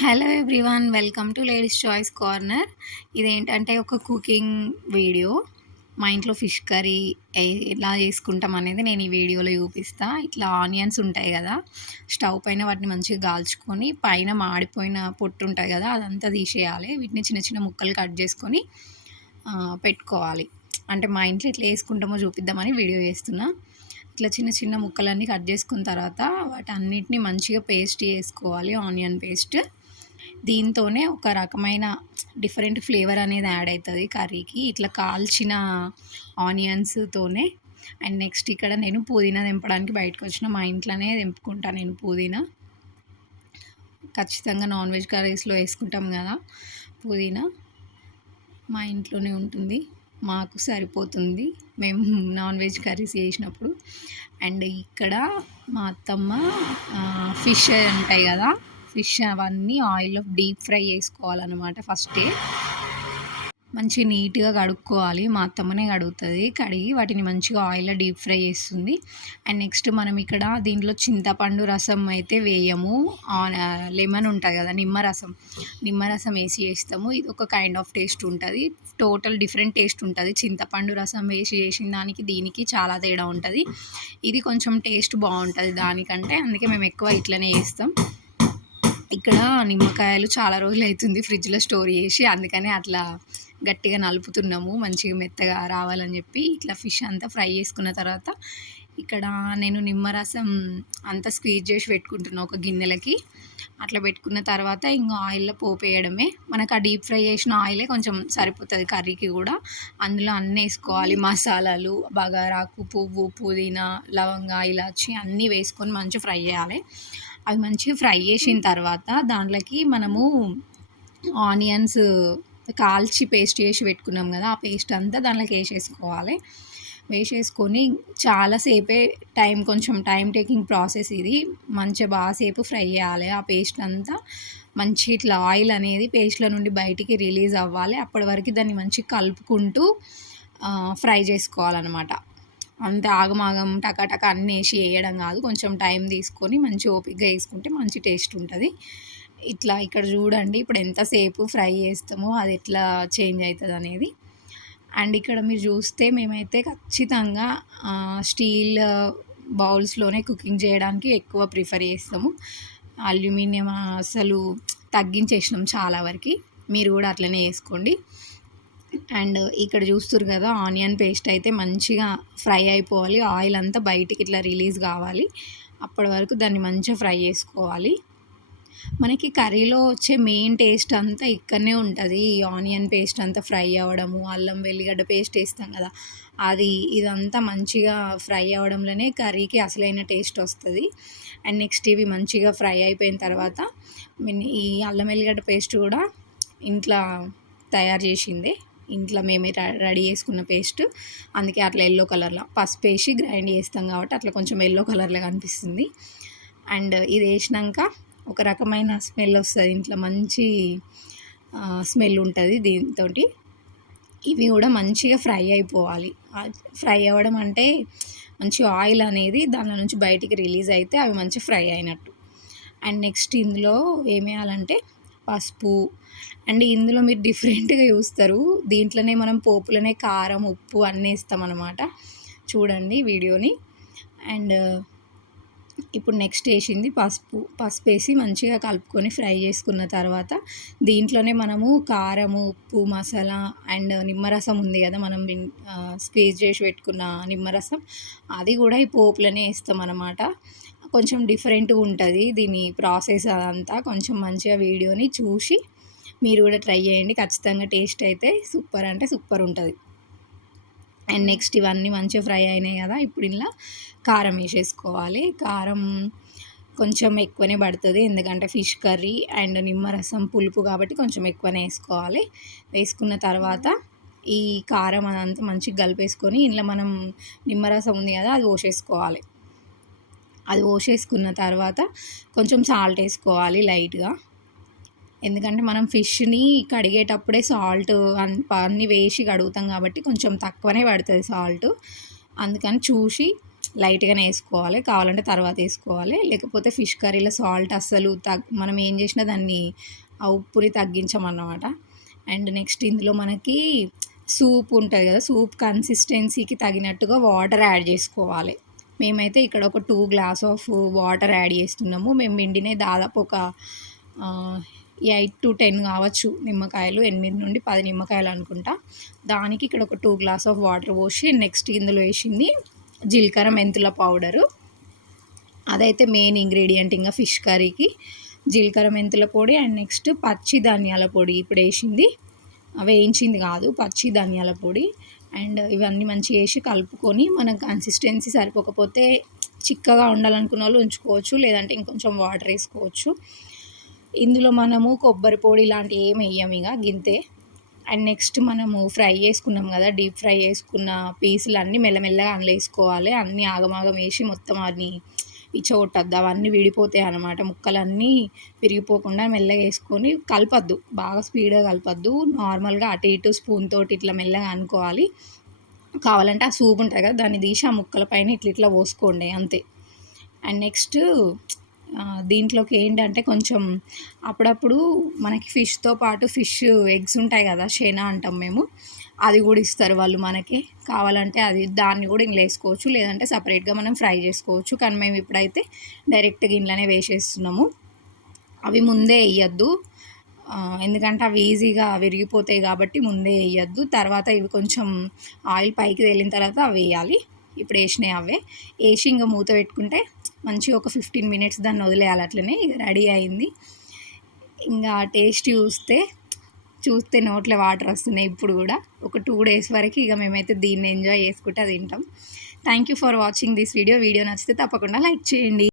Hello everyone, welcome to ladies choice corner. ఇదేంటంటే ఒక cooking video. మా ఇంట్లో ఫిష్ కర్రీ ఎలా చేసుకుంటాం అనేది నేను ఈ వీడియోలో చూపిస్తా. ఇట్లా ఆనియన్స్ ఉంటాయి కదా, స్టవ్ పైన వాటిని మంచిగా కాల్చుకొని పైన మాడిపోయిన పొట్టు ఉంటుంది కదా, అదంతా తీసేయాలి. వీటిని చిన్న చిన్న ముక్కలు కట్ చేసుకొని పెట్టుకోవాలి. అంటే మా ఇంట్లో ఇట్లా వేసుకుంటామో చూపిద్దామని వీడియో చేస్తున్నా. ఇట్లా చిన్న చిన్న ముక్కలన్నీ కట్ చేసుకున్న తర్వాత వాటన్నిటిని మంచిగా పేస్ట్ చేసుకోవాలి, ఆనియన్ పేస్ట్. దీంతోనే ఒక రకమైన డిఫరెంట్ ఫ్లేవర్ అనేది యాడ్ అవుతుంది కర్రీకి, ఇట్లా కాల్చిన ఆనియన్స్తోనే. అండ్ నెక్స్ట్ ఇక్కడ నేను పుదీనా తెంపడానికి బయటకు వచ్చిన. మా ఇంట్లోనే తెంపుకుంటాను నేను పుదీనా. ఖచ్చితంగా నాన్ వెజ్ కర్రీస్లో వేసుకుంటాం కదా పుదీనా, మా ఇంట్లోనే ఉంటుంది, మాకు సరిపోతుంది మేము నాన్ వెజ్ కర్రీస్ చేసినప్పుడు. అండ్ ఇక్కడ మా అత్తమ్మ ఫిష్ ఉంటాయి కదా, ఫిష్ అవన్నీ ఆయిల్లో డీప్ ఫ్రై చేసుకోవాలన్నమాట. ఫస్టే మంచి నీట్గా కడుక్కోవాలి. మా అత్తమ్మనే కడుగుతుంది, కడిగి వాటిని మంచిగా ఆయిల్లో డీప్ ఫ్రై చేస్తుంది. అండ్ నెక్స్ట్ మనం ఇక్కడ దీంట్లో చింతపండు రసం అయితే వేయము, లెమన్ ఉంటుంది కదా, నిమ్మరసం వేసి చేస్తాము. ఇది ఒక కైండ్ ఆఫ్ టేస్ట్ ఉంటుంది, టోటల్ డిఫరెంట్ టేస్ట్ ఉంటుంది. చింతపండు రసం వేసి చేసిన దానికి దీనికి చాలా తేడా ఉంటుంది. ఇది కొంచెం టేస్ట్ బాగుంటుంది దానికంటే, అందుకే మేము ఎక్కువ ఇట్లనే చేస్తాం. ఇక్కడ నిమ్మకాయలు చాలా రోజులు అవుతుంది ఫ్రిడ్జ్లో స్టోర్ చేసి, అందుకని అట్లా గట్టిగా నలుపుతున్నాము మంచిగా మెత్తగా రావాలని చెప్పి. ఇట్లా ఫిష్ అంతా ఫ్రై చేసుకున్న తర్వాత ఇక్కడ నేను నిమ్మరసం అంతా స్క్వీజ్ చేసి పెట్టుకుంటున్నాను ఒక గిన్నెలకి. అట్లా పెట్టుకున్న తర్వాత ఇంకా ఆయిల్లో పోపు వేయడమే. మనకు ఆ డీప్ ఫ్రై చేసిన ఆయిలే కొంచెం సరిపోతుంది కర్రీకి కూడా. అందులో అన్నీ వేసుకోవాలి, మసాలాలు, బగారాకు, పువ్వు, పుదీనా, లవంగా, ఇలాచి అన్నీ వేసుకొని మంచిగా ఫ్రై చేయాలి. అవి మంచిగా ఫ్రై చేసిన తర్వాత దాంట్లోకి మనము ఆనియన్స్ కాల్చి పేస్ట్ చేసి పెట్టుకున్నాం కదా, ఆ పేస్ట్ అంతా దాంట్లోకి వేసేసుకొని చాలాసేపే కొంచెం టైం టేకింగ్ ప్రాసెస్ ఇది. మంచిగా బాగాసేపు ఫ్రై చేయాలి. ఆ పేస్ట్ అంతా మంచి ఇట్లా ఆయిల్ అనేది పేస్ట్లో నుండి బయటికి రిలీజ్ అవ్వాలి. అప్పటి వరకు దాన్ని మంచిగా కలుపుకుంటూ ఫ్రై చేసుకోవాలన్నమాట. అంతే, ఆగమాగం టకాటక అన్నీ వేసి వేయడం కాదు, కొంచెం టైం తీసుకొని మంచి ఓపికగా వేసుకుంటే మంచి టేస్ట్ ఉంటుంది. ఇట్లా ఇక్కడ చూడండి, ఇప్పుడు ఎంతసేపు ఫ్రై చేస్తామో అది ఎట్లా చేంజ్ అవుతుంది అనేది. అండ్ ఇక్కడ మీరు చూస్తే మేమైతే ఖచ్చితంగా స్టీల్ బౌల్స్లోనే కుకింగ్ చేయడానికి ఎక్కువ ప్రిఫర్ చేస్తాము. అల్యూమినియం అసలు తగ్గించేసినాం చాలా వరకు. మీరు కూడా అట్లనే వేసుకోండి. అండ్ ఇక్కడ చూస్తున్నారు కదా, ఆనియన్ పేస్ట్ అయితే మంచిగా ఫ్రై అయిపోవాలి, ఆయిల్ అంతా బయటికి ఇట్లా రిలీజ్ కావాలి. అప్పటి వరకు దాన్ని మంచిగా ఫ్రై చేసుకోవాలి. మనకి కర్రీలో వచ్చే మెయిన్ టేస్ట్ అంతా ఇక్కడనే ఉంటుంది. ఈ ఆనియన్ పేస్ట్ అంతా ఫ్రై అవ్వడము, అల్లం వెల్లిగడ్డ పేస్ట్ వేస్తాం కదా, ఇదంతా మంచిగా ఫ్రై అవ్వడంలోనే కర్రీకి అసలైన టేస్ట్ వస్తుంది. అండ్ నెక్స్ట్ ఇవి మంచిగా ఫ్రై అయిపోయిన తర్వాత ఈ అల్లం వెల్లిగడ్డ పేస్ట్ కూడా ఇంట్లో తయారు చేసిందే, ఇంట్లో మేమే రెడీ చేసుకున్న పేస్ట్. అందుకే అట్లా ఎల్లో కలర్లో పసుపు వేసి గ్రైండ్ చేస్తాం కాబట్టి అట్లా కొంచెం ఎల్లో కలర్లో కనిపిస్తుంది. అండ్ ఇది వేసినాక ఒక రకమైన స్మెల్ వస్తుంది, ఇంట్లో మంచి స్మెల్ ఉంటుంది దీంతో. ఇవి కూడా మంచిగా ఫ్రై అయిపోవాలి. ఫ్రై అవ్వడం అంటే మంచి ఆయిల్ అనేది దానిలో నుంచి బయటికి రిలీజ్ అయితే అవి మంచిగా ఫ్రై అయినట్టు. అండ్ నెక్స్ట్ ఇందులో ఏమేయాలంటే పసుపు. అండ్ ఇందులో మీరు డిఫరెంట్గా చూస్తారు, దీంట్లోనే మనం పోపులోనే కారం, ఉప్పు అన్నీ వేస్తాం అన్నమాట. చూడండి వీడియోని. అండ్ ఇప్పుడు నెక్స్ట్ వేసింది పసుపు వేసి మంచిగా కలుపుకొని ఫ్రై చేసుకున్న తర్వాత దీంట్లోనే మనము కారము, ఉప్పు, మసాలా అండ్ నిమ్మరసం ఉంది కదా, మనం స్క్వీజ్ చేసి పెట్టుకున్న నిమ్మరసం, అది కూడా ఈ పోపులోనే వేస్తాం అన్నమాట. కొంచెం డిఫరెంట్గా ఉంటుంది దీని ప్రాసెస్ అదంతా. కొంచెం మంచిగా వీడియోని చూసి మీరు కూడా ట్రై చేయండి, ఖచ్చితంగా టేస్ట్ అయితే సూపర్ అంటే సూపర్ ఉంటుంది. అండ్ నెక్స్ట్ ఇవన్నీ మంచిగా ఫ్రై అయినాయి కదా, ఇప్పుడు ఇలా కారం వేసేసుకోవాలి. కారం కొంచెం ఎక్కువనే పడుతుంది, ఎందుకంటే ఫిష్ కర్రీ అండ్ నిమ్మరసం పులుపు కాబట్టి కొంచెం ఎక్కువనే వేసుకోవాలి. వేసుకున్న తర్వాత ఈ కారం అదంతా మంచిగా కలిపేసుకొని ఇంట్లో మనం నిమ్మరసం ఉంది కదా అది పోసేసుకోవాలి. అది పోసేసుకున్న తర్వాత కొంచెం సాల్ట్ వేసుకోవాలి లైట్గా, ఎందుకంటే మనం ఫిష్ని కడిగేటప్పుడే సాల్ట్ అన్నీ వేసి కడుగుతాం కాబట్టి కొంచెం తక్కువనే పడుతుంది సాల్ట్. అందుకని చూసి లైట్గానే వేసుకోవాలి, కావాలంటే తర్వాత వేసుకోవాలి. లేకపోతే ఫిష్ కర్రీలో సాల్ట్ అస్సలు మనం ఏం చేసినా దాన్ని ఆ ఉప్పుని తగ్గించమన్నమాట. అండ్ నెక్స్ట్ ఇందులో మనకి సూప్ ఉంటుంది కదా, సూప్ కన్సిస్టెన్సీకి తగినట్టుగా వాటర్ యాడ్ చేసుకోవాలి. మేమైతే ఇక్కడ ఒక 2 గ్లాస్ ఆఫ్ వాటర్ యాడ్ చేస్తున్నాము. మేము పిండినే దాదాపు ఒక 8-10 కావచ్చు నిమ్మకాయలు, 8-10 నిమ్మకాయలు అనుకుంటా. దానికి ఇక్కడ ఒక 2 గ్లాస్ ఆఫ్ వాటర్ పోసి నెక్స్ట్ ఇందులో వేసింది జీలకర్ర మెంతుల పౌడరు. అదైతే మెయిన్ ఇంగ్రీడియంట్ ఇంకా ఫిష్ కర్రీకి. జీలకర్ర మెంతుల పొడి అండ్ నెక్స్ట్ పచ్చి ధనియాల పొడి ఇప్పుడు వేసింది, వేయించింది కాదు, పచ్చి ధనియాల పొడి. అండ్ ఇవన్నీ మంచిగా వేసి కలుపుకొని, మన కన్సిస్టెన్సీ సరిపోకపోతే చిక్కగా ఉండాలనుకున్న వాళ్ళు ఉంచుకోవచ్చు, లేదంటే ఇంకొంచెం వాటర్ వేసుకోవచ్చు. ఇందులో మనము కొబ్బరి పొడి ఇలాంటివి ఏమి వేయము, ఇక గింతే. అండ్ నెక్స్ట్ మనము ఫ్రై చేసుకున్నాం కదా, డీప్ ఫ్రై చేసుకున్న పీసులు అన్నీ మెల్లమెల్లగా అందులో వేసుకోవాలి. అన్నీ ఆగమాగం వేసి మొత్తం అన్నీ ఇచ్చగొట్టద్దు, అవన్నీ విడిపోతాయి అన్నమాట. ముక్కలన్నీ విరిగిపోకుండా మెల్లగా వేసుకొని కలపద్దు, బాగా స్పీడ్గా కలపద్దు. నార్మల్గా అటు ఇటు స్పూన్ తోటి ఇట్లా మెల్లగా అనుకోవాలి. కావాలంటే ఆ సూప్ ఉంటుంది కదా, దాన్ని తీసి ఆ ముక్కల పైన ఇట్లా పోసుకోండి అంతే. అండ్ నెక్స్ట్ దీంట్లోకి ఏంటంటే కొంచెం అప్పుడప్పుడు మనకి ఫిష్తో పాటు ఫిష్ ఎగ్స్ ఉంటాయి కదా, షెనా అంటాం మేము, అది కూడా ఇస్తారు వాళ్ళు మనకి. కావాలంటే దాన్ని కూడా ఇందులో వేసుకోవచ్చు, లేదంటే సపరేట్గా మనం ఫ్రై చేసుకోవచ్చు. కానీ మేము ఇప్పుడైతే డైరెక్ట్గా ఇంట్లోనే వేసేస్తున్నాము. అవి ముందే వేయద్దు, ఎందుకంటే అవి ఈజీగా విరిగిపోతాయి కాబట్టి ముందే వేయద్దు. తర్వాత ఇవి కొంచెం ఆయిల్ పైకి తేలిన తర్వాత అవి వేయాలి. ఇప్పుడు వేసినాయి అవే వేసి ఇంకా మూత పెట్టుకుంటే మంచిగా ఒక 15 మినిట్స్ దాన్ని వదిలేయాలి. అట్లనే ఇక రెడీ అయింది. ఇంకా టేస్ట్ చూస్తే నోట్లో వాటర్ వస్తున్నాయి ఇప్పుడు కూడా. ఒక 2 డేస్ వరకు ఇక మేమైతే దీన్ని ఎంజాయ్ చేసుకుంటూ తింటాం. Thank you for watching this video. Video నచ్చితే తప్పకుండా లైక్ చేయండి.